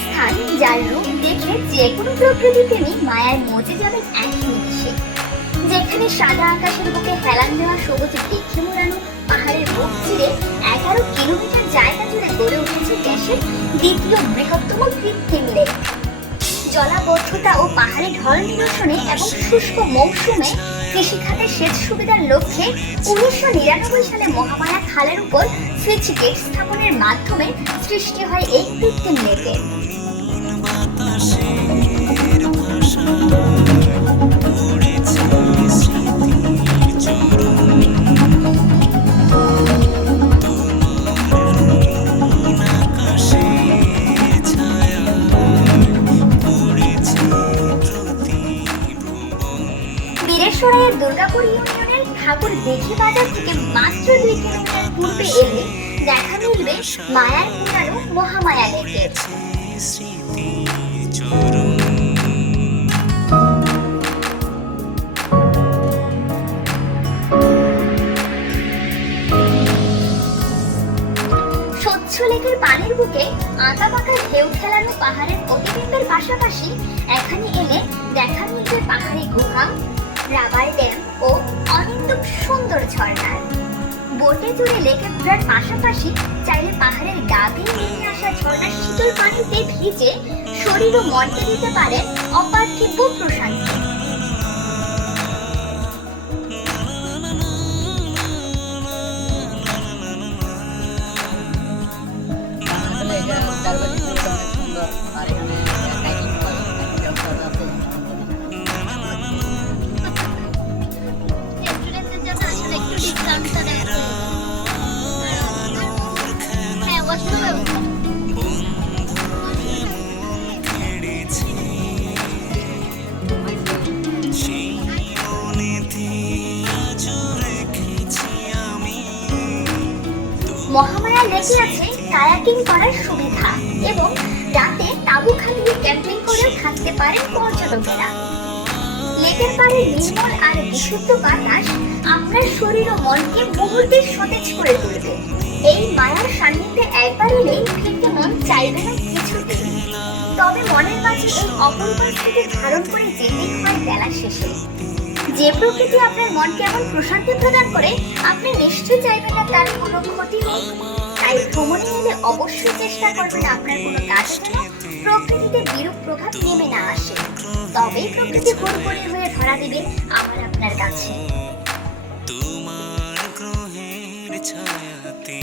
স্থান যার রূপ দেখে যে কোনো প্রকৃতি প্রেমী মায়ায় মজে যাবেন এক নিমিষে। যেখানে সাদা আকাশের বুকে হেলান দেওয়া সবুজ বৃক্ষে মোড়ানো পাহাড়ের বুক চিরে 11 কিলোমিটার জায়গা জুড়ে গড়ে উঠেছে দেশের দ্বিতীয় বৃহত্তম কৃত্রিম লেক। জলাবদ্ধতা ও পাহাড়ি ঢল নিরসনে এবং শুষ্ক মৌসুমে কৃষিখাতে সেচ সুবিধার লক্ষ্যে 1999 সালে মহামায়া খালের উপর সুইচ গেট স্থাপনের মাধ্যমে সৃষ্টি হয় এই কৃত্রিম লেকের। দুর্গাপুর ইউনিয়নের ঠাকুর দেখি বাজার থেকে মাত্র 2 কিলোমিটার পূর্বে এলে দেখা মিলবে মায়ার পুরানো মহামায়া লেকের। স্বচ্ছ লেকের পানির বুকে আঁকা বাঁকা ঢেউ খেলানো পাহাড়ের প্রতিবিম্বের পাশাপাশি এখানে এলে দেখা মিলবে পাহাড়ি গুহা, রাবার ড্যাম ও অনিন্দম সুন্দর ঝর্ণা। বোটে চড়ে লেকে ঘোরার পাশাপাশি চাইলে পাহাড়ের গা বেয়ে নেমে আসা ঝর্ণার শীতল পানিতে ভিজে শরীর ও মনকে দিতে পারেন অপার্থিব প্রশান্তি। মহামায়া লেকে আছে কায়াকিং করার সুবিধা এবং রাতে তাঁবু খাটিয়ে ক্যাম্পিং করে থাকতে পারেন পর্যটকেরা। লেকের পাড়ে নির্মল আর বিশুদ্ধ বাতাস আপনার শরীর ও মনকে মুহূর্তে সতেজ করে তুলবে। এই মায়ার সান্নিধ্যে একবার এলেই ফিরতে মন চাইবে না কিছুতেই। তবে মনের মাঝে এই অপূর্ব স্মৃতি ধারণ করে যেতেই হয় বেলা শেষে। যে প্রকৃতি আপনার মনকে এমন প্রশান্তি প্রদান করে আপনি নিশ্চয়ই চাইবেন না তার কোনো ক্ষতি হোক। তাই ভ্রমণে এলে অবশ্যই চেষ্টা করবেন আপনার কোনো কাজ যেন প্রকৃতিতে বিরূপ প্রভাব নেমে না আসে। তবেই প্রকৃতি পুরোপুরি হয়ে ধরা দিবে আমার আপনার কাছে। তোমার গ্রহের ছায়াতে